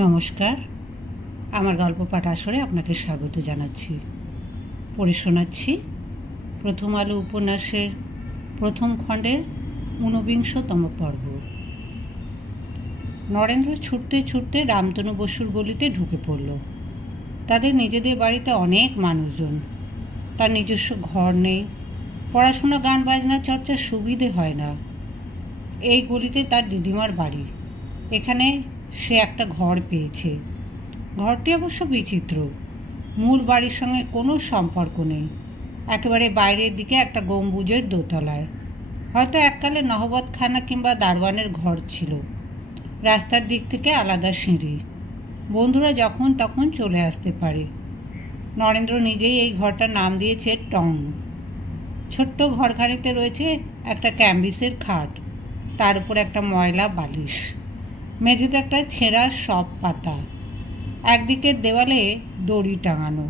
নমস্কার, আমার গল্প পাঠ আসরে আপনাকে স্বাগত জানাচ্ছি। পড়ে শোনাচ্ছি প্রথম আলো উপন্যাসের প্রথম খণ্ডের ঊনবিংশতম পর্ব। নরেন্দ্র ছুটতে ছুটতে রামতনু বসুর গলিতে ঢুকে পড়ল। তাদের নিজেদের বাড়িতে অনেক মানুষজন। তার নিজস্ব ঘর নেই, পড়াশোনা গান বাজনা চর্চার সুবিধে হয় না। এই গলিতে তার দিদিমার বাড়ি। এখানে সে একটা ঘর পেয়েছে। ঘরটি অবশ্য বিচিত্র, মূল বাড়ির সঙ্গে কোনো সম্পর্ক নেই। একেবারে বাইরের দিকে একটা গম্বুজের দোতলায়। হয়তো এককালে নহবতখানা কিংবা দারোয়ানের ঘর ছিল। রাস্তার দিক থেকে আলাদা সিঁড়ি, বন্ধুরা যখন তখন চলে আসতে পারে। নরেন্দ্র নিজেই এই ঘরটার নাম দিয়েছে টং। ছোট্ট ঘরখানিতে রয়েছে একটা ক্যাম্বিসের খাট, তার উপর একটা ময়লা বালিশ, মেঝেতে একটা ছেঁড়া সব পাতা, একদিকের দেওয়ালে দড়ি টাঙানো,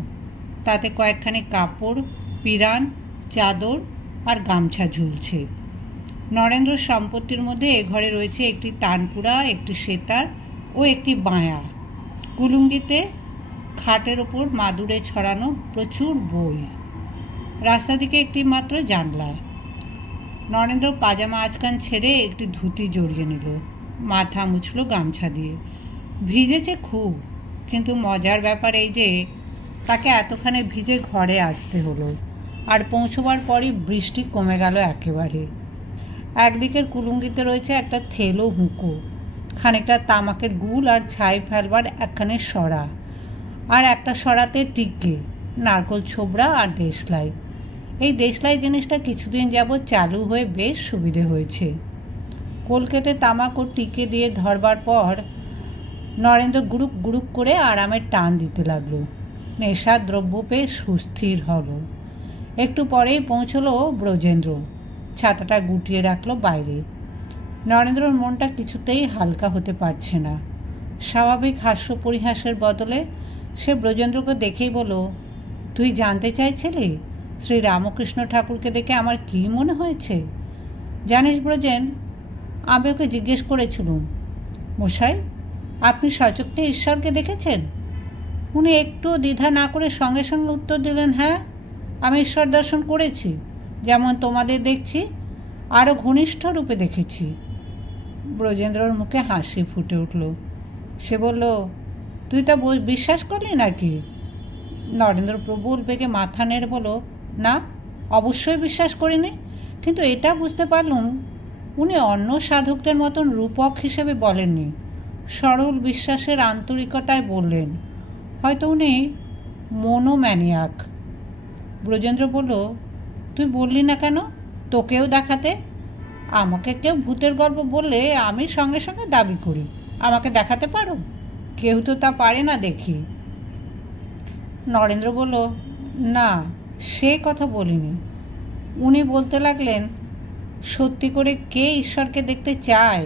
তাতে কয়েকখানি কাপড়, পিরান, চাদর আর গামছা ঝুলছে। নরেন্দ্র সম্পত্তির মধ্যে এ ঘরে রয়েছে একটি তানপুরা, একটি সেতার ও একটি বাঁয়া। কুলুঙ্গিতে খাটের ওপর মাদুরে ছড়ানো প্রচুর বই। রাস্তা দিকে একটি মাত্র জানলা। নরেন্দ্র পাজামা আজকান ছেড়ে একটি ধুতি জড়িয়ে নিল, মাথা মুছল গামছা দিয়ে। ভিজেছে খুব, কিন্তু মজার ব্যাপার এই যে তাকে এতখানি ভিজে ঘরে আসতে হলো, আর পৌঁছবার পরই বৃষ্টি কমে গেল একেবারে। একদিকের কুলুঙ্গিতে রয়েছে একটা থেলো হুঁকো, খানিকটা তামাকের গুল আর ছাই ফেলবার একখানে সরা, আর একটা সরাতে টিকে, নারকোল ছোবড়া আর দেশলাই। এই দেশলাই জিনিসটা কিছুদিন যাবৎ চালু হয়ে বেশ সুবিধে হয়েছে। কলকেতে তামাক ও টিকে দিয়ে ধরবার পর নরেন্দ্র গুড়ুক গুড়ুক করে আরামের টান দিতে লাগলো। নেশার দ্রব্য পেয়ে সুস্থির হলো। একটু পরেই পৌঁছলো ব্রজেন্দ্র। ছাতাটা গুটিয়ে রাখলো বাইরে। নরেন্দ্রর মনটা কিছুতেই হালকা হতে পারছে না। স্বাভাবিক হাস্য পরিহাসের বদলে সে ব্রজেন্দ্রকে দেখেই বলল, তুই জানতে চাইছিলি শ্রী রামকৃষ্ণ ঠাকুরকে দেখে আমার কী মনে হয়েছে? জানিস ব্রজেন, আমি ওকে জিজ্ঞেস করেছিলুম, মশাই আপনি সচক্ষে ঈশ্বরকে দেখেছেন? উনি একটু দ্বিধা না করে সঙ্গে সঙ্গে উত্তর দিলেন, হ্যাঁ আমি ঈশ্বর দর্শন করেছি, যেমন তোমাদের দেখছি, আরও ঘনিষ্ঠ রূপে দেখেছি। ব্রজেন্দ্রর মুখে হাসি ফুটে উঠল। সে বলল, তুই তা বিশ্বাস করলি নাকি? নরেন্দ্র প্রবল বেগে মাথা নেড়ে বলল, না অবশ্যই বিশ্বাস করিনি, কিন্তু এটা বুঝতে পারলুম উনি অন্য সাধকদের মতন রূপক হিসেবে বলেননি, সরল বিশ্বাসের আন্তরিকতায় বললেন। হয়তো উনি মনোম্যানিয়াক। ব্রজেন্দ্র বলল, তুই বললি না কেন তোকেও দেখাতে? আমাকে কেউ ভূতের গল্প বললে আমি সঙ্গে সঙ্গে দাবি করি, আমাকে দেখাতে পারো? কেউ তো তা পারে না দেখি। নরেন্দ্র বলল, না সে কথা বলিনি। উনি বলতে লাগলেন, সত্যি করে কে ঈশ্বরকে দেখতে চায়?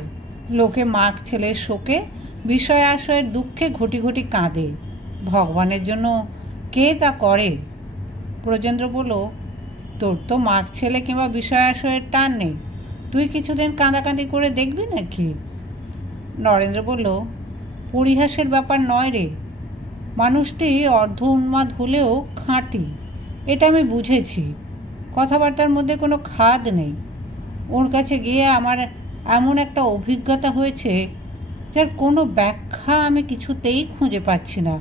লোকে মাগ ছেলের শোকে, বিষয় আশয়ের দুঃখে ঘটি ঘটি কাঁদে, ভগবানের জন্য কে তা করে? ব্রজেন্দ্র বলল, তোর তো মাগ ছেলে কিংবা বিষয় আশয়ের টান নেই, তুই কিছুদিন কাঁদাকাঁদি করে দেখবি নাকি? নরেন্দ্র বলল, পরিহাসের ব্যাপার নয় রে, মানুষটি অর্ধ উন্মাদ হলেও খাঁটি, এটা আমি বুঝেছি। কথাবার্তার মধ্যে কোনো খাদ নেই। ওর কাছে গিয়ে আমার এমন একটা অভিজ্ঞতা হয়েছে যার কোনো ব্যাখ্যা আমি কিছুতেই খুঁজে পাচ্ছি না,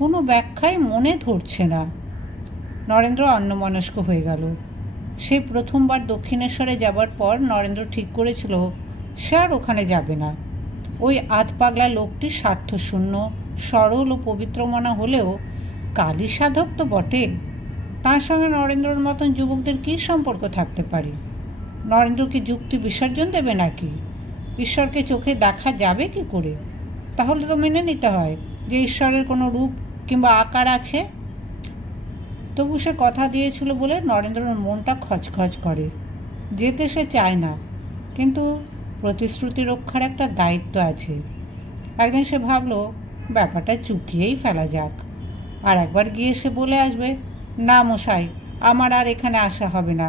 কোনো ব্যাখ্যাই মনে ধরছে না। নরেন্দ্র অন্যমনস্ক হয়ে গেল। সে প্রথমবার দক্ষিণেশ্বরে যাবার পর নরেন্দ্র ঠিক করেছিল সে আর ওখানে যাবে না। ওই আধ পাগলা লোকটি স্বার্থশূন্য, সরল ও পবিত্র মনা হলেও কালী সাধক তো বটে। তার সঙ্গে নরেন্দ্রর মতন যুবকদের কী সম্পর্ক থাকতে পারে? নরেন্দ্র কি যুক্তি বিসর্জন দেবে নাকি? ঈশ্বরকে চোখে দেখা যাবে কি করে? তাহলে তো মেনে নিতে হয় যে ঈশ্বরের কোনো রূপ কিংবা আকার আছে। তবু সে কথা দিয়েছিল বলে নরেন্দ্রর মনটা খচখচ করে। যেতে সে চায় না, কিন্তু প্রতিশ্রুতি রক্ষার একটা দায়িত্ব আছে। একদিন সে ভাবল ব্যাপারটা চুকিয়েই ফেলা যাক, আর একবার গিয়ে সে বলে আসবে, না মশাই আমার আর এখানে আসা হবে না।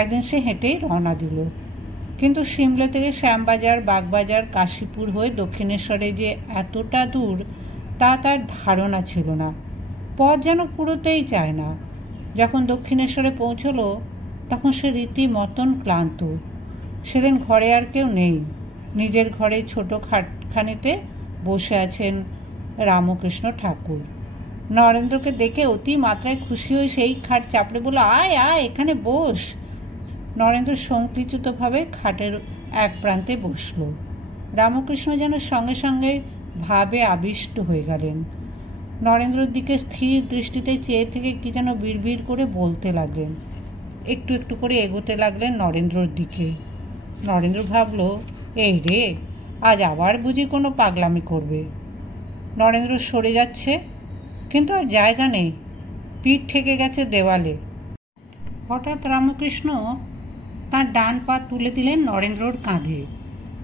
একদিন সে হেঁটেই রওনা দিল। কিন্তু সিমলা থেকে শ্যামবাজার, বাগবাজার, কাশীপুর হয়ে দক্ষিণেশ্বরে যে এতটা দূর তা তার ধারণা ছিল না। পথ যেন পুরোতেই চায় না। যখন দক্ষিণেশ্বরে পৌঁছলো তখন সে রীতিমতন ক্লান্ত। সেদিন ঘরে আর কেউ নেই। নিজের ঘরে ছোট খাটখানিতে বসে আছেন রামকৃষ্ণ ঠাকুর। নরেন্দ্রকে দেখে অতি মাত্রায় খুশি হয়ে সেই খাট চাপড়ে বলল, আয় আয়, এখানে বস। নরেন্দ্র সংকুচিতভাবে খাটের এক প্রান্তে বসল। রামকৃষ্ণ যেন সঙ্গে সঙ্গে ভাবে আবিষ্ট হয়ে গেলেন। নরেন্দ্রর দিকে স্থির দৃষ্টিতে চেয়ে থেকে কি যেন বিড়বিড় করে বলতে লাগলেন। একটু একটু করে এগোতে লাগলেন নরেন্দ্রর দিকে। নরেন্দ্র ভাবল, এই রে, আজ আবার বুঝি কোনো পাগলামি করবে। নরেন্দ্র সরে যাচ্ছে, কিন্তু আর জায়গা নেই, পিঠ ঠেকে গেছে দেওয়ালে। হঠাৎ রামকৃষ্ণ তার ডান পা তুলে দিলেন নরেন্দ্রর কাঁধে।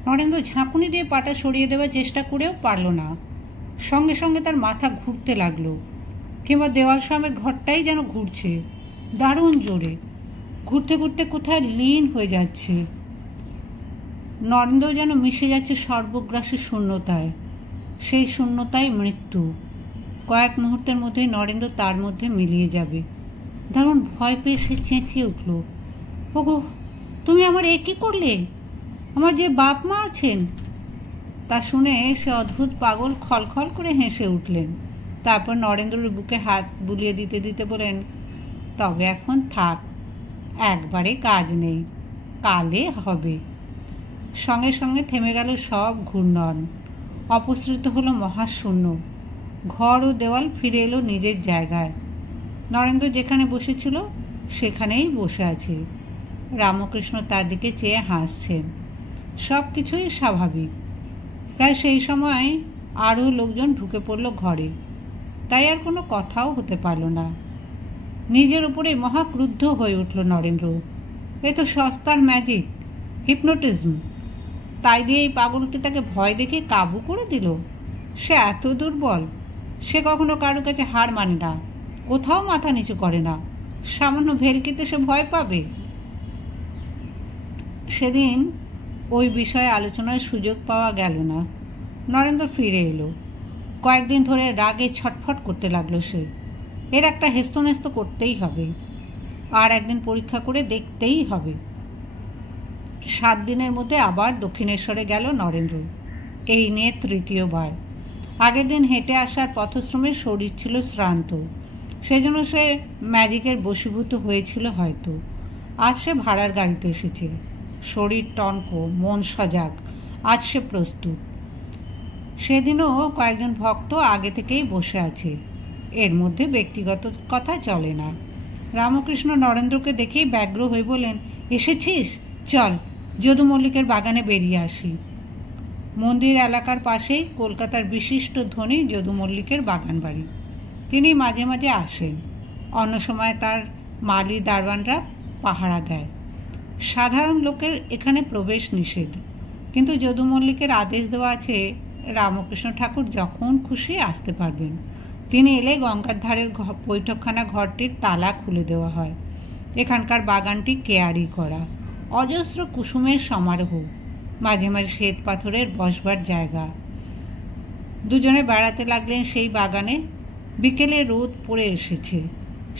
নরেন্দ্র ঝাঁকুনি দিয়ে পাটা সরিয়ে দেওয়ার চেষ্টা করেও পারল না। সঙ্গে সঙ্গে তার মাথা ঘুরতে লাগলো, কিংবা দেওয়াল সমেত ঘরটাই যেন ঘুরছে, দারুণ জোরে ঘুরতে ঘুরতে কোথায় লীন হয়ে যাচ্ছে। নরেন্দ্র যেন মিশে যাচ্ছে সর্বগ্রাসী শূন্যতায়। সেই শূন্যতাই মৃত্যু। কয়েক মুহূর্তের মধ্যেই নরেন্দ্র তার মধ্যে মিলিয়ে যাবে। দারুণ ভয় পেয়ে সে চেঁচিয়ে উঠল, ওগো, তুমি আমার এ কী করলে? আমার যে বাপ মা আছেন। তা শুনে সে অদ্ভুত পাগল খলখল করে হেসে উঠলেন। তারপর নরেন্দ্রের বুকে হাত বুলিয়ে দিতে দিতে বলেন, তবে এখন থাক, একবারে কাজ নেই, কালে হবে। সঙ্গে সঙ্গে থেমে গেল সব ঘূর্ণন। অপসৃত হলো মহাশূন্য। ঘর ও দেওয়াল ফিরে এলো নিজের জায়গায়। নরেন্দ্র যেখানে বসেছিল সেখানেই বসে আছে। রামকৃষ্ণ তার দিকে চেয়ে হাসছেন। সব কিছুই স্বাভাবিক। প্রায় সেই সময় আরও লোকজন ঢুকে পড়ল ঘরে। তাই আর কোনো কথাও হতে পারল না। নিজের উপরে মহাক্রুদ্ধ হয়ে উঠল নরেন্দ্র। এ তো সস্তার ম্যাজিক, হিপনোটিজম। তাই দিয়ে এই পাগলটি তাকে ভয় দেখে কাবু করে দিল। সে এত দুর্বল। সে কখনো কারোর কাছে হার মানে না, কোথাও মাথা নিচু করে না। সামান্য ভেলকিতে সে ভয় পাবে? সেদিন ওই বিষয়ে আলোচনার সুযোগ পাওয়া গেল না। নরেন্দ্র ফিরে এলো। কয়েকদিন ধরে রাগে ছটফট করতে লাগলো সে। এর একটা হেস্তনেস্ত করতেই হবে, আর একদিন পরীক্ষা করে দেখতেই হবে। 7 দিনের মধ্যে আবার দক্ষিণেশ্বরে গেল নরেন্দ্র। এই নিয়ে তৃতীয়বার। আগের দিন হেঁটে আসার পথশ্রমে শরীর ছিল শ্রান্ত, সেজন্য সে ম্যাজিকের বশীভূত হয়েছিল হয়তো। আজ সে ভাড়ার গাড়িতে এসেছে। শরীর টনক, মন সজাগ। আজ সে প্রস্তুত। সেদিনও কয়েকজন ভক্ত আগে থেকেই বসে আছে। এর মধ্যে ব্যক্তিগত কথা চলে না। রামকৃষ্ণ নরেন্দ্রকে দেখেই ব্যগ্র হয়ে বললেন, এসেছিস? চল, যদু মল্লিকের বাগানে বেরিয়ে আসি। মন্দির এলাকার পাশেই কলকাতার বিশিষ্ট ধনী যদু মল্লিকের বাগান বাড়ি। তিনি মাঝে মাঝে আসেন। অন্য সময় তার মালি দারোয়ানরা পাহারা দেয়। সাধারণ লোকের এখানে প্রবেশ নিষেধ, কিন্তু যদু মল্লিকের আদেশ দেওয়া আছে রামকৃষ্ণ ঠাকুর যখন খুশি আসতে পারবেন। তিনি এলে গঙ্গার ধারের বৈঠকখানা ঘরটির তালা খুলে দেওয়া হয়। এখানকার বাগানটি কেয়ারি করা, অজস্র কুসুমের সমারোহ, মাঝে মাঝে শ্বেত পাথরের বসবার জায়গা। দুজনে বেড়াতে লাগলেন সেই বাগানে। বিকেলে রোদ পড়ে এসেছে।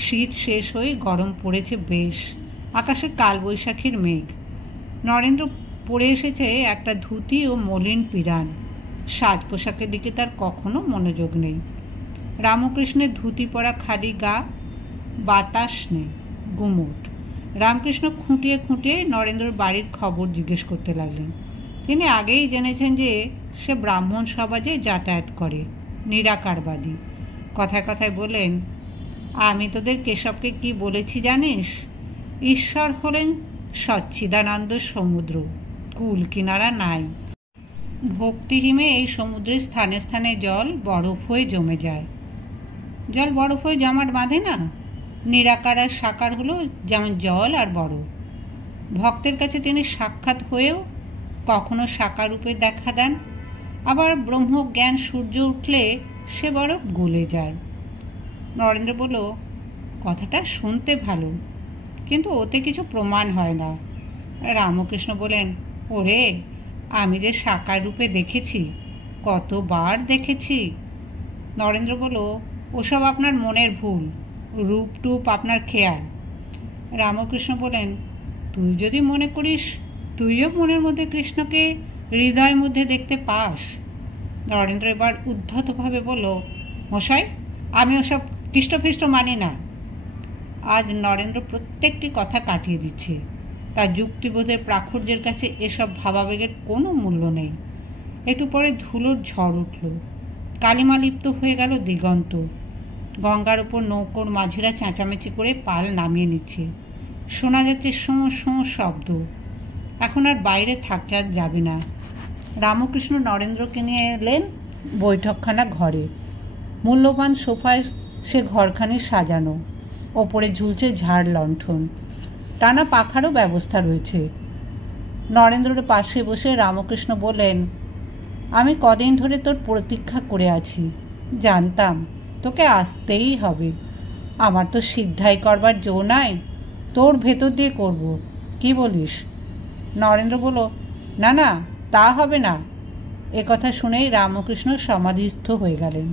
শীত শেষ হয়ে গরম পড়েছে বেশ। আকাশে কালবৈশাখীর মেঘ। নরেন্দ্র পরে এসেছে একটা ধুতি ও মলিন পিরান। সাজ পোশাকের দিকে তার কখনো মনোযোগ নেই। রামকৃষ্ণের ধুতি পরা খালি গা, বাতাস নেই, গুমোট। রামকৃষ্ণ খুঁটিয়ে খুঁটিয়ে নরেন্দ্রর বাড়ির খবর জিজ্ঞেস করতে লাগলেন। তিনি আগেই জেনেছেন যে সে ব্রাহ্মণ সমাজে যাতায়াত করে, নিরাকারবাদী। কথায় কথায় বলেন, আমি তোদের কেশবকে কি বলেছি জানিস? ঈশ্বর হলেন সচ্চিদানন্দ সমুদ্র, কুল কিনারা নাই। ভক্তিহীনে এই সমুদ্রের স্থানে স্থানে জল বরফ হয়ে জমে যায়। জল বরফ হয়ে জমাট বাঁধে না? নিরাকার আর সাকার হলো যেমন জল আর বরফ। ভক্তের কাছে তিনি সাক্ষাৎ হয়েও কখনো সাকার রূপে দেখা দেন, আবার ব্রহ্মজ্ঞান সূর্য উঠলে সে বরফ গলে যায়। নরেন্দ্র বলল, কথাটা শুনতে ভালো, কিন্তু ওতে কিছু প্রমাণ হয় না। রামকৃষ্ণ বলেন, ওরে, আমি যে সাকার রূপে দেখেছি, কতবার দেখেছি। নরেন্দ্র বলল, ওসব আপনার মনের ভুল, রূপ টুপ আপনার খেয়াল। রামকৃষ্ণ বলেন, তুই যদি মনে করিস তুইও মনের মধ্যে কৃষ্ণকে হৃদয়ের মধ্যে দেখতে পাস। নরেন্দ্র এবার উদ্ধতভাবে বলল, মশাই, আমি ওসব খ্রিস্টফিষ্ট মানি না। আজ নরেন্দ্র প্রত্যেকটি কথা কাটিয়ে দিচ্ছে। তার যুক্তিবোধের প্রাচুর্যের কাছে এসব ভাবাবেগের কোনো মূল্য নেই। একটু পরে ধুলোর ঝড় উঠল, কালিমালিপ্ত হয়ে গেল দিগন্ত। গঙ্গার উপর নৌকোর মাঝিরা চেঁচামেচি করে পাল নামিয়ে নিচ্ছে। শোনা যাচ্ছে শোঁ শোঁ শব্দ। এখন আর বাইরে থাকা যাবে না। রামকৃষ্ণ নরেন্দ্রকে নিয়ে এলেন বৈঠকখানা ঘরে। মূল্যবান সোফায় সে ঘরখানি সাজানো, ওপরে ঝুলছে ঝাড় লণ্ঠন, টানা পাখারও ব্যবস্থা রয়েছে। নরেন্দ্রের পাশে বসে রামকৃষ্ণ বললেন, আমি কদিন ধরে তোর প্রতীক্ষা করে আছি। জানতাম তোকে আসতেই হবে। আমার তো সিদ্ধাই করবার জো নাই, তোর ভেতর দিয়ে করব, কি বলিস? নরেন্দ্র বলল, না না, তা হবে না। কথা শুনেই রামকৃষ্ণ সমাধিস্থ হয়ে গেলেন,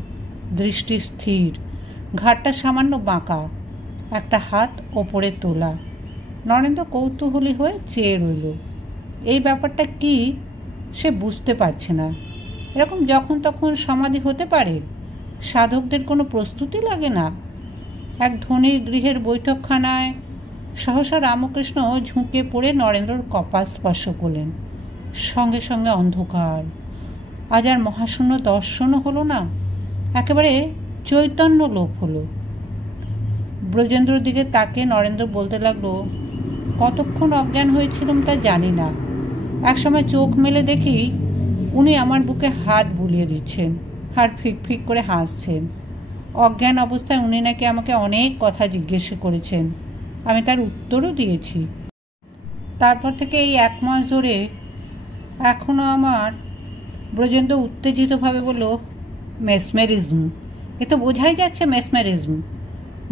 দৃষ্টি স্থির, ঘাটটা সামান্য বাঁকা, একটা হাত ওপরে তোলা। নরেন্দ্র কৌতূহলী হয়ে চেয়ে রইল। এই ব্যাপারটা কি সে বুঝতে পারছে না। এরকম যখন তখন সমাধি হতে পারে? সাধকদের কোনো প্রস্তুতি লাগে না? এক ধনীর গৃহের বৈঠকখানায় সহসা রামকৃষ্ণ ঝুঁকে পড়ে নরেন্দ্রর কপাল স্পর্শ করলেন। সঙ্গে সঙ্গে অন্ধকার। আজ আর মহাশূন্য দর্শনও হলো না, একেবারে চৈতন্য লোপ হলো। ব্রজেন্দ্রর দিকে তাকে নরেন্দ্র বলতে লাগলো, কতক্ষণ অজ্ঞান হয়েছিলাম তা জানি না। একসময় চোখ মেলে দেখি উনি আমার বুকে হাত বুলিয়ে দিচ্ছেন আর ফিক ফিক করে হাসছেন। অজ্ঞান অবস্থায় উনি নাকি আমাকে অনেক কথা জিজ্ঞেস করেছেন, আমি তার উত্তরও দিয়েছি। তারপর থেকে এই 1 মাস ধরে এখনও আমার। ব্রজেন্দ্র উত্তেজিতভাবে বলল, মেসমেরিজম। এ তো বোঝাই যাচ্ছে মেসমেরিজম।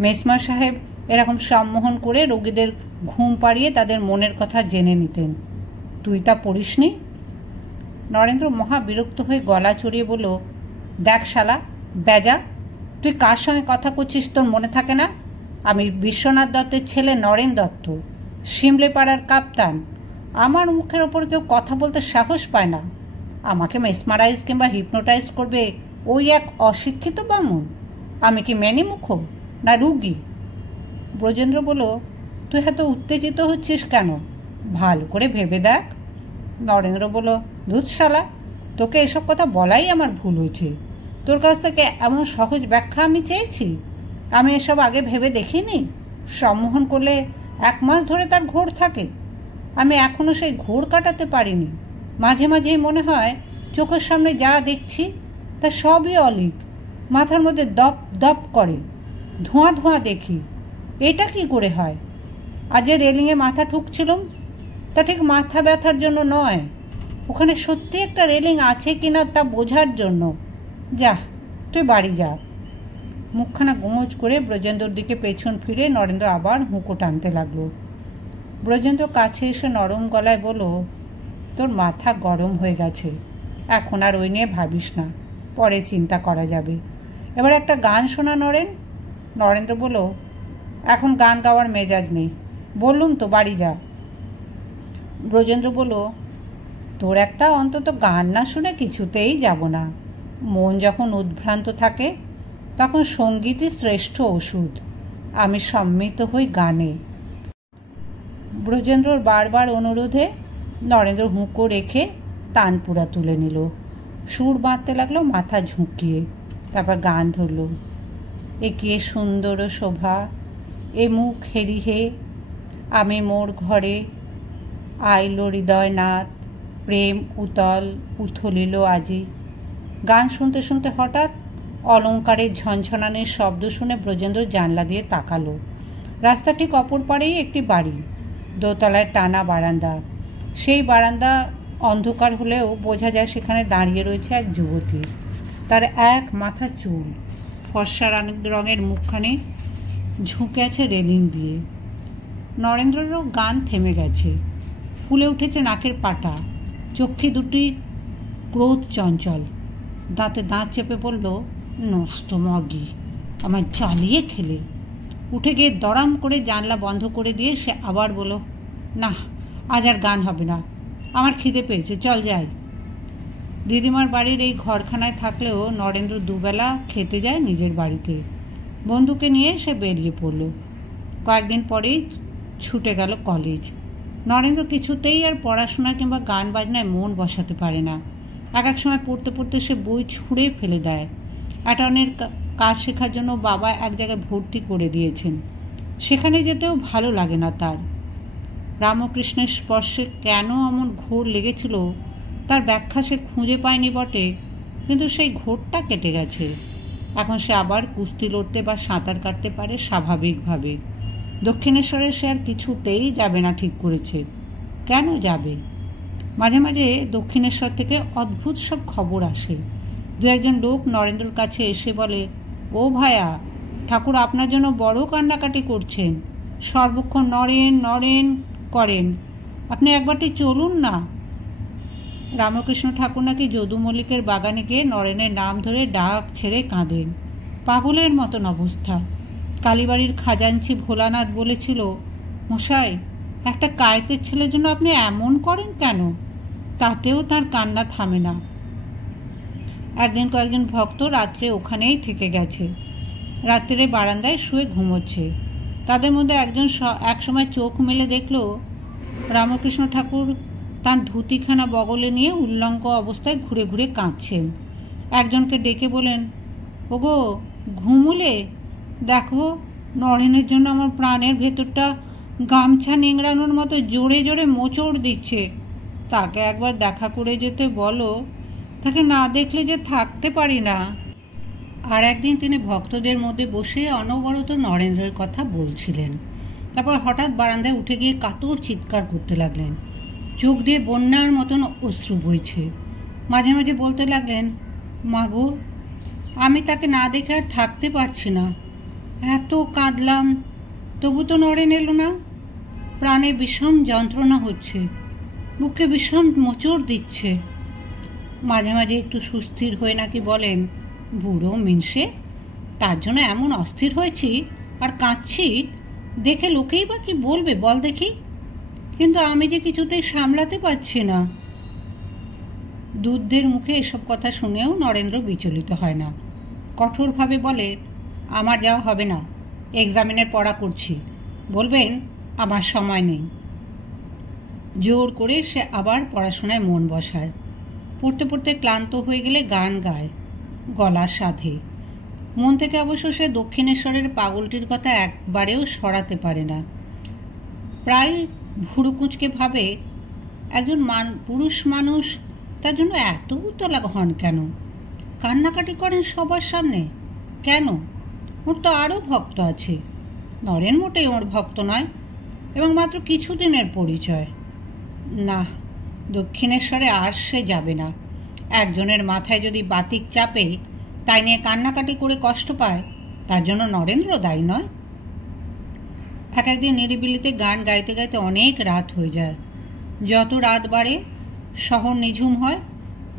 মেসমার সাহেব এরকম সম্মোহন করে রোগীদের ঘুম পাড়িয়ে তাদের মনের কথা জেনে নিতেন। তুই তা পড়িসনি? নরেন্দ্র মহা বিরক্ত হয়ে গলা চড়িয়ে বলল, দেখ শালা বেজা, তুই কার সঙ্গে কথা করছিস তোর মনে থাকে না? আমি বিশ্বনাথ দত্তের ছেলে নরেন দত্ত, শিমলে পাড়ার কাপ্তান। আমার মুখের ওপর কেউ কথা বলতে সাহস পায় না। আমাকে মেসমারাইজ কিংবা হিপনোটাইজ করবে ওই এক অশিক্ষিত বামুন? আমি কি মেনিমুখ না রুগী? ব্রজেন্দ্র বলল, তুই এত উত্তেজিত হচ্ছিস কেন? ভালো করে ভেবে দেখ। নরেন্দ্র বলল, ধুৎ শালা, তোকে এসব কথা বলাই আমার ভুল হয়েছে। তোর কাছ থেকে এমন সহজ ব্যাখ্যা আমি চেয়েছি? আমি এসব আগে ভেবে দেখিনি। সম্মোহন করলে 1 মাস ধরে তার ঘোর থাকে। আমি এখনও সেই ঘোর কাটাতে পারিনি। মাঝে মাঝেই মনে হয় চোখের সামনে যা দেখছি তা সবই অলিক। মাথার মধ্যে দপ দপ করে, ধোঁয়া ধোঁয়া দেখি। এটা কি করে হয়? আজ রেলিংয়ে মাথা ঠুকছিলাম, তা ঠিক মাথা ব্যথার জন্য নয়, ওখানে সত্যি একটা রেলিং আছে কিনা তা বোঝার জন্য। যা, তুই বাড়ি যা। মুখখানা গোমজ করে ব্রজেন্দ্রর দিকে পেছন ফিরে নরেন্দ্র আবার হুঁকো টানতে লাগলো। ব্রজেন্দ্র কাছে এসে নরম গলায় বলল, তোর মাথা গরম হয়ে গেছে, এখন আর ওই নিয়ে ভাবিস না, পরে চিন্তা করা যাবে। এবার একটা গান শোনা নরেন। নরেন্দ্র বলল, এখন গান গাওয়ার মেজাজ নেই, বললুম তো বাড়ি যা। ব্রজেন্দ্র বলল, তোর একটা অন্তত গান না শুনে কিছুতেই যাব না। মন যখন উদ্ভ্রান্ত থাকে তখন সঙ্গীতই শ্রেষ্ঠ ওষুধ। আমি সম্মিত হই গানে। ব্রজেন্দ্রর বারবার অনুরোধে নরেন্দ্র হুঁকো রেখে তানপুরা তুলে নিল। সুর বাঁধতে লাগলো মাথা ঝুঁকিয়ে। তারপর গান ধরল, এ কে সুন্দর শোভা, এ মুখ হেরিহে, আমি মোর ঘরে, আইল হৃদয়নাথ, প্রেম উতল উথলিল আজি। গান শুনতে শুনতে হঠাৎ অলঙ্কারের ঝনঝনানির শব্দ শুনে ব্রজেন্দ্র জানলা দিয়ে তাকালো। রাস্তা ঠিক অপর পাড়েই একটি বাড়ি, দোতলায় টানা বারান্দা। সেই বারান্দা অন্ধকার হলেও বোঝা যায় সেখানে দাঁড়িয়ে রয়েছে এক যুবতী। তার এক মাথা চুল, ফর্সা রঙের মুখখানি ঝুঁকে আছে রেলিং দিয়ে। নরেন্দ্রেরও গান থেমে গেছে। ফুলে উঠেছে নাকের পাটা, চক্ষে দুটি ক্রোধ চঞ্চল। দাঁতে দাঁত চেপে বলল, নষ্ট মগি, আমার জ্বালিয়ে খেলে। উঠে গিয়ে দড়াম করে জানলা বন্ধ করে দিয়ে সে আবার বলল, না আজ আর গান হবে না, আমার খিদে পেয়েছে, চল যাই। দিদিমার বাড়ির এই ঘরখানায় থাকলেও নরেন্দ্র দুবেলা খেতে যায় নিজের বাড়িতে। বন্ধুকে নিয়ে সে বেরিয়ে পড়ল। কয়েকদিন পরেই ছুটে গেল কলেজ। নরেন্দ্র কিছুতেই আর পড়াশোনা কিংবা গান বাজনায় মন বসাতে পারে না। এক সময় পড়তে পড়তে সে বই ছুঁড়ে ফেলে দেয়। অ্যাটর্নির কাজ শেখার জন্য বাবা এক জায়গায় ভর্তি করে দিয়েছেন। সেখানে যেতেও ভালো লাগে না তার। রামকৃষ্ণের স্পর্শে কেন এমন ঘোর লেগেছিল তার ব্যাখ্যা সে খুঁজে পায়নি বটে, কিন্তু সেই ঘোরটা কেটে গেছে। এখন সে আবার কুস্তি লড়তে বা সাঁতার কাটতে পারে স্বাভাবিকভাবে। দক্ষিণেশ্বরে সে আর কিছুতেই যাবে না ঠিক করেছে। কেন যাবে? মাঝে মাঝে দক্ষিণেশ্বর থেকে অদ্ভুত সব খবর আসে। দু একজন লোক নরেন্দ্রর কাছে এসে বলে, ও ভায়া, ঠাকুর আপনার জন্য বড় কান্নাকাটি করছেন, সর্বক্ষণ নরেন নরেন করেন, আপনি একবারটি চলুন না। রামকৃষ্ণ ঠাকুর নাকি যদু মল্লিকের বাগানে গিয়ে নরেনের নাম ধরে ডাক ছেড়ে কাঁদেন। পাগলের মতন অবস্থা। কালীবাড়ির খাজাঞ্চি ভোলানাথ বলেছিল, মশাই, একটা কায়েতের ছেলের জন্য আপনি এমন করেন কেন? তাতেও তার কান্না থামে না। একদিন কয়েকজন ভক্ত রাত্রে ওখানেই থেকে গেছে। রাত্রে বারান্দায় শুয়ে ঘুমোচ্ছে। তাদের মধ্যে একজন একসময় চোখ মেলে দেখল রামকৃষ্ণ ঠাকুর তার ধুতিখানা বগলে নিয়ে উল্লঙ্গ অবস্থায় ঘুরে ঘুরে কাঁদছেন। একজনকে ডেকে বলেন, ওগো ঘুমুলে, দেখো নরেনের জন্য আমার প্রাণের ভেতরটা গামছা নিংড়ানোর মতো জোরে জোরে মোচড় দিচ্ছে, তাকে একবার দেখা করে যেতে বলো, তাকে না দেখলে যে থাকতে পারি না। আর একদিন তিনি ভক্তদের মধ্যে বসে অনবরত নরেন্দ্রের কথা বলছিলেন। তারপর হঠাৎ বারান্দায় উঠে গিয়ে কাতর চিৎকার করতে লাগলেন। চোখ দিয়ে বন্যার মতন অশ্রু বইছে। মাঝে মাঝে বলতে লাগলেন, মাগো, আমি তাকে না দেখে আর থাকতে পারছি না, এত কাঁদলাম, তবু তো নরেন এলো না। প্রাণে বিষম যন্ত্রণা হচ্ছে, বুকে বিষম মোচড় দিচ্ছে। মাঝে মাঝে একটু সুস্থির হয়ে নাকি বলেন, বুড়ো মিনসে, তার জন্য এমন অস্থির হয়েছি আর কাঁদছি, দেখে লোকেই বা কি বলবে বল দেখি, কিন্তু আমি যে কিছুতেই সামলাতে পারছি না। দুধদের মুখে এসব কথা শুনেও নরেন্দ্র বিচলিত হয় না। কঠোরভাবে বলে, আমার যাওয়া হবে না, এক্সামিনের পড়া করছি, বলবেন আমার সময় নেই। জোর করে সে আবার পড়াশোনায় মন বসায়। পড়তে পড়তে ক্লান্ত হয়ে গেলে গান গায়, গলা সাধে। মন থেকে অবশ্য সে দক্ষিণেশ্বরের পাগলটির কথা একবারেও সরাতে পারে না। প্রায় ভুরুকুঁচকে ভাবে, একজন পুরুষ মানুষ তার জন্য এত উতলা হন কেন? কান্নাকাটি করেন সবার সামনে কেন? ওর তো আরও ভক্ত আছে। নরেন মোটেই ওর ভক্ত নয়, এবং মাত্র কিছুদিনের পরিচয়। না, দক্ষিণেশ্বরে আর সে যাবে না। একজনের মাথায় যদি বাতিক চাপে, তাই নিয়ে কান্নাকাটি করে কষ্ট পায়, তার জন্য নরেন্দ্র দায়ী নয়। একদিন নিরিবিলিতে গান গাইতে গাইতে অনেক রাত হয়ে যায়। যত রাত বাড়ে শহর নিঝুম হয়,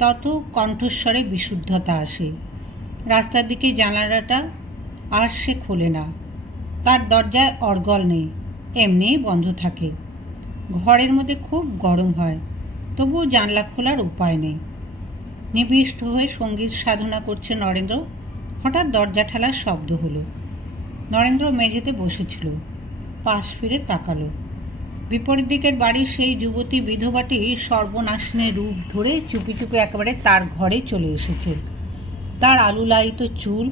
তত কণ্ঠস্বরে বিশুদ্ধতা আসে। রাস্তার দিকে জানালাটা আর সে খোলে না। তার দরজায় অর্গল নেই, এমনিই বন্ধ থাকে। ঘরের মধ্যে খুব গরম হয়, তবুও জানলা খোলার উপায় নেই। নিবিষ্ট হয়ে সঙ্গীত সাধনা করছে নরেন্দ্র। হঠাৎ দরজা ঠেলার শব্দ হলো। নরেন্দ্র মেঝেতে বসেছিল, পাশ ফিরে তাকালো। বিপরীত দিকের বাড়ির সেই যুবতী বিধবাটি সর্বনাশিনী রূপ ধরে চুপি চুপি একেবারে তার ঘরে চলে এসেছে। তার আলুলায়িত চুল,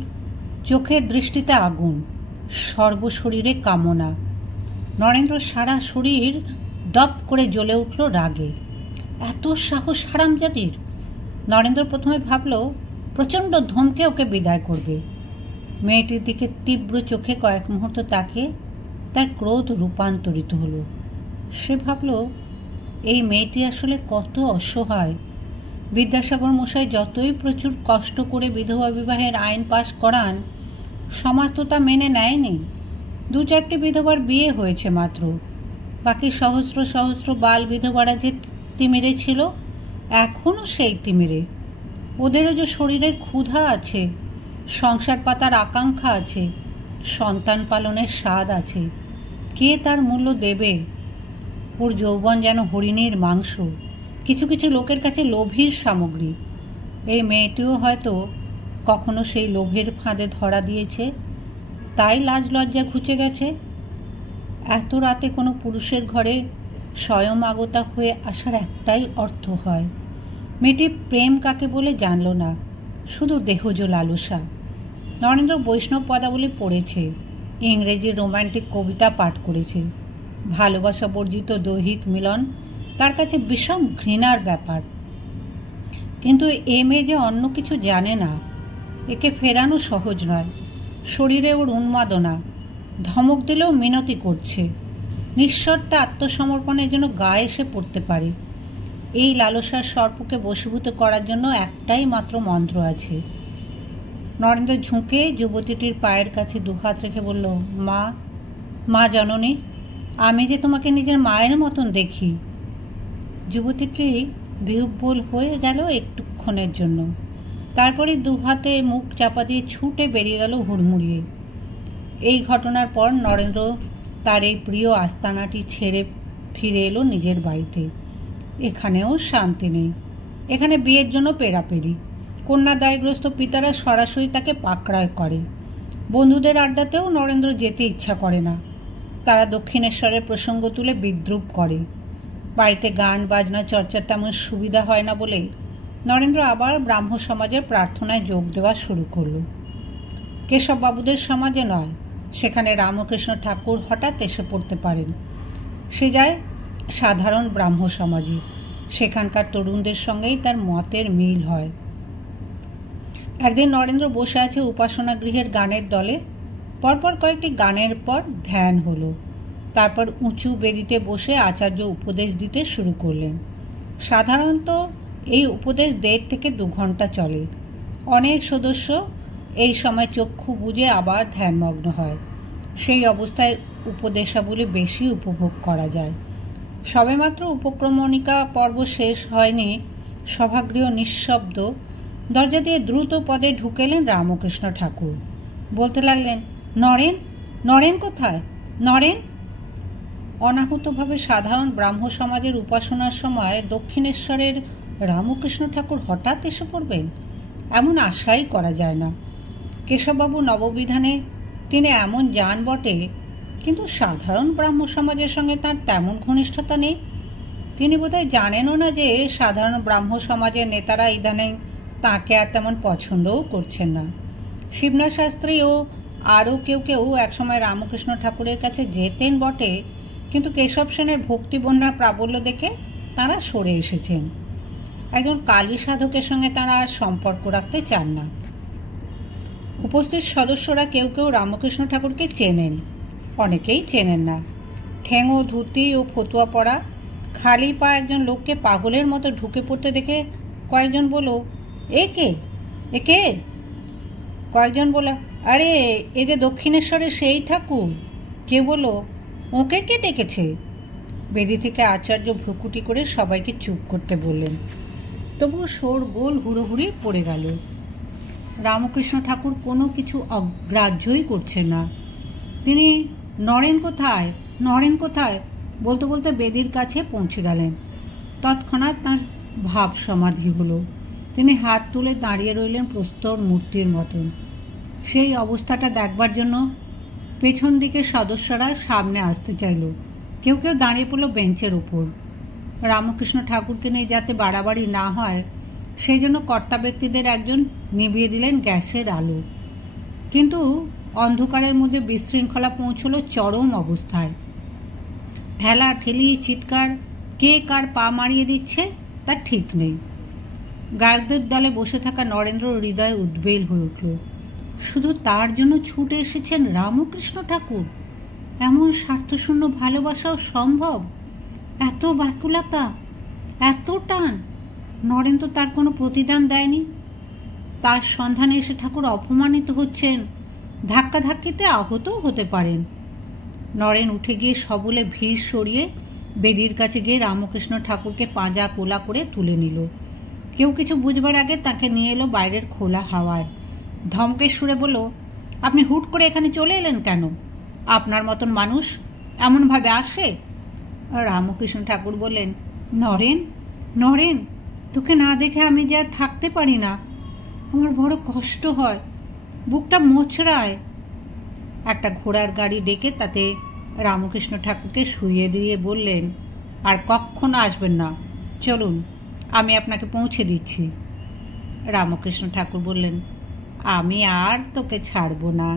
চোখের দৃষ্টিতে আগুন, সর্বশরীরে কামনা। নরেন্দ্র সারা শরীর দপ করে জ্বলে উঠল রাগে। এত সাহস হারামজাদির! নরেন্দ্র প্রথমে ভাবল প্রচণ্ড ধমকে ওকে বিদায় করবে। মেয়েটির দিকে তীব্র চোখে কয়েক মুহূর্ত তাকিয়ে তার ক্রোধ রূপান্তরিত হলো। সে ভাবল, এই মেয়েটি আসলে কত অসহায়। বিদ্যাসাগর মশাই যতই প্রচুর কষ্ট করে বিধবা বিবাহের আইন পাশ করান, সমাজ তো তা মেনে নেয়নি। 2-4টি বিধবার বিয়ে হয়েছে মাত্র। বাকি সহস্র সহস্র বাল বিধবারা যে তিমিরে ছিল, এখনও সেই তিমিরে। ওদেরও যে শরীরের ক্ষুধা আছে, সংসার পাতার আকাঙ্ক্ষা আছে, সন্তান পালনের স্বাদ আছে। কে তার মূল্য দেবে? ওর যৌবন যেন হরিণের মাংস, কিছু কিছু লোকের কাছে লোভীর সামগ্রী। এই মেয়েটিও হয়তো কখনো সেই লোভের ফাঁদে ধরা দিয়েছে, তাই লাজ লজ্জা ঘুচে গেছে। এত রাতে কোনো পুরুষের ঘরে স্বয়ং আগতা হয়ে আসার একটাই অর্থ হয়। মেয়েটি প্রেম কাকে বলে জানল না, শুধু দেহজ লালসা। নরেন্দ্র বৈষ্ণব পদাবলী পড়েছে, ইংরেজি রোম্যান্টিক কবিতা পাঠ করেছে। ভালোবাসা বর্জিত দৈহিক মিলন তার কাছে বিষম ঘৃণার ব্যাপার। কিন্তু এ মেয়ে যে অন্য কিছু জানে না, একে ফেরানো সহজ নয়। শরীরে ওর উন্মাদনা, ধমক দিলেও মিনতি করছে। নিঃশর্তে আত্মসমর্পণের জন্য গায়ে এসে পড়তে পারে। এই লালসার সর্পকে বশীভূত করার জন্য একটাই মাত্র মন্ত্র আছে। নরেন্দ্র ঝুঁকে যুবতীটির পায়ের কাছে দুহাত রেখে বলল, মা, মা জননী, আমি যে তোমাকে নিজের মায়ের মতন দেখি। যুবতীটি বিহ্বল হয়ে গেল একটুক্ষণের জন্য, তারপরে দুহাতে মুখ চাপা দিয়ে ছুটে বেরিয়ে গেল হুড়মুড়িয়ে। এই ঘটনার পর নরেন্দ্র তার এই প্রিয় আস্তানাটি ছেড়ে ফিরে এলো নিজের বাড়িতে। এখানেও শান্তি নেই। এখানে বিয়ের জন্য পেরাপেরি। কন্যাদায়গ্রস্ত পিতারা সরাসরি তাকে পাকড়ায় করে। বন্ধুদের আড্ডাতেও নরেন্দ্র যেতে ইচ্ছা করে না। তারা দক্ষিণেশ্বরের প্রসঙ্গ তুলে বিদ্রূপ করে। বাড়িতে গান বাজনা চর্চার তেমন সুবিধা হয় না বলে নরেন্দ্র আবার ব্রাহ্ম সমাজের প্রার্থনায় যোগ দেওয়া শুরু করল। কেশববাবুদের সমাজে নয়, সেখানে রামকৃষ্ণ ঠাকুর হঠাৎ এসে পড়তে পারেন। সে যায় সাধারণ ব্রাহ্ম সমাজে। সেখানকার তরুণদের সঙ্গেই তার মতের মিল হয়। একদিন নরেন্দ্র বসে আছে উপাসনা গৃহের গানের দলে। পরপর কয়েকটি গানের পর ধ্যান হলো। তারপর উঁচু বেদিতে বসে আচার্য উপদেশ দিতে শুরু করলেন। সাধারণত এই উপদেশ 1.5 থেকে 2 ঘন্টা চলে। অনেক সদস্য এই সময় চক্ষু বুজে আবার ধ্যানমগ্ন হয়। সেই অবস্থায় উপদেশাবলী বেশি উপভোগ করা যায়। সবেমাত্র উপক্রমণিকা পর্ব শেষ হয়নি, সভাগৃহ নিঃশব্দ। দরজা দিয়ে দ্রুত পদে ঢুকেলেন রামকৃষ্ণ ঠাকুর। বলতে লাগলেন, নরেন, নরেন কোথায়? নরেন। অনাহুতভাবে সাধারণ ব্রাহ্ম সমাজের উপাসনার সময় দক্ষিণেশ্বরের রামকৃষ্ণ ঠাকুর হঠাৎ এসে পড়বেন, এমন আশাই করা যায় না। কেশববাবু নববিধানে তিনি এমন যান বটে, কিন্তু সাধারণ ব্রাহ্ম সমাজের সঙ্গে তার তেমন ঘনিষ্ঠতা নেই। তিনি বোধহয় জানেনও না যে সাধারণ ব্রাহ্ম সমাজের নেতারা ইদানিং তাঁকে আর তেমন পছন্দও করছেন না। শিবনাথ শাস্ত্রী ও আরও কেউ কেউ একসময় রামকৃষ্ণ ঠাকুরের কাছে যেতেন বটে, কিন্তু কেশব সেনের ভক্তিবন্যার প্রাবল্য দেখে তাঁরা সরে এসেছেন। একজন কালী সাধকের সঙ্গে তাঁরা আর সম্পর্ক রাখতে চান না। উপস্থিত সদস্যরা কেউ কেউ রামকৃষ্ণ ঠাকুরকে চেনেন, অনেকেই চেনেন না। ঠেঙো ধুতি ও ফতুয়া পরা খালি পা একজন লোককে পাগলের মতো ঢুকে পড়তে দেখে কয়েকজন বলল, এ কে, এ কে? কয়েকজন বলল, আরে এ যে দক্ষিণেশ্বরের সেই ঠাকুর। কে বলল, ওকে কে ডেকেছে? বেদি থেকে আচার্য ভ্রুকুটি করে সবাইকে চুপ করতে বললেন। তবুও শোরগোল হুড়োহুড়ি পড়ে গেল। রামকৃষ্ণ ঠাকুর কোনো কিছু অগ্রাহ্যই করছেন না। তিনি নরেন কোথায়, নরেন কোথায় বলতে বলতে বেদির কাছে পৌঁছে গেলেন। তৎক্ষণাৎ তাঁর ভাব সমাধি হলো। তিনি হাত তুলে দাঁড়িয়ে রইলেন প্রস্তর মূর্তির মতন। সেই অবস্থাটা দেখবার জন্য পেছন দিকে সদস্যরা সামনে আসতে চাইল। কেউ কেউ দাঁড়িয়ে পড়ল বেঞ্চের উপর। রামকৃষ্ণ ঠাকুরকে নিয়ে যাতে বাড়াবাড়ি না হয় সেই জন্য কর্তা ব্যক্তিদের একজন নিভিয়ে দিলেন গ্যাসের আলো। কিন্তু অন্ধকারের মধ্যে বিশৃঙ্খলা পৌঁছল চরম অবস্থায়। ঠেলা ঠেলি, চিৎকার, কে কার পা মারিয়ে দিচ্ছে তার ঠিক নেই। গায়কদের দলে বসে থাকা নরেন্দ্র হৃদয়ে উদ্বেল হয়ে উঠল। শুধু তার জন্য ছুটে এসেছেন রামকৃষ্ণ ঠাকুর? এমন স্বার্থশূন্য ভালোবাসাও সম্ভব? এত ব্যাকুলতা, এত টান! নরেন্দ্র তার কোনো প্রতিদান দেয়নি। তার সন্ধানে এসে ঠাকুর অপমানিত হচ্ছেন, ধাক্কাধাক্কিতে আহতও হতে পারেন। নরেন উঠে গিয়ে সবলে ভিড় সরিয়ে বেদির কাছে গিয়ে রামকৃষ্ণ ঠাকুরকে পাঁজা কোলা করে তুলে নিল। কেউ কিছু বুঝবার আগে তাকে নিয়ে এলো বাইরের খোলা হাওয়ায়। ধমকের সুরে বলল, আপনি হুট করে এখানে চলে এলেন কেন? আপনার মতন মানুষ এমনভাবে আসে? রামকৃষ্ণ ঠাকুর বললেন, নরেন, নরেন, তোকে না দেখে আমি যে আর থাকতে পারি না। আমার বড় কষ্ট হয়, বুকটা মোচড়ায়। একটা ঘোড়ার গাড়ি ডেকে তাতে রামকৃষ্ণ ঠাকুরকে শুইয়ে দিয়ে বললেন, আর কখনো আসবেন না, চলুন, আমি আপনাকে পৌঁছে দিচ্ছি। রামকৃষ্ণ ঠাকুর বললেন, আমি আর তোকে ছাড়ব না।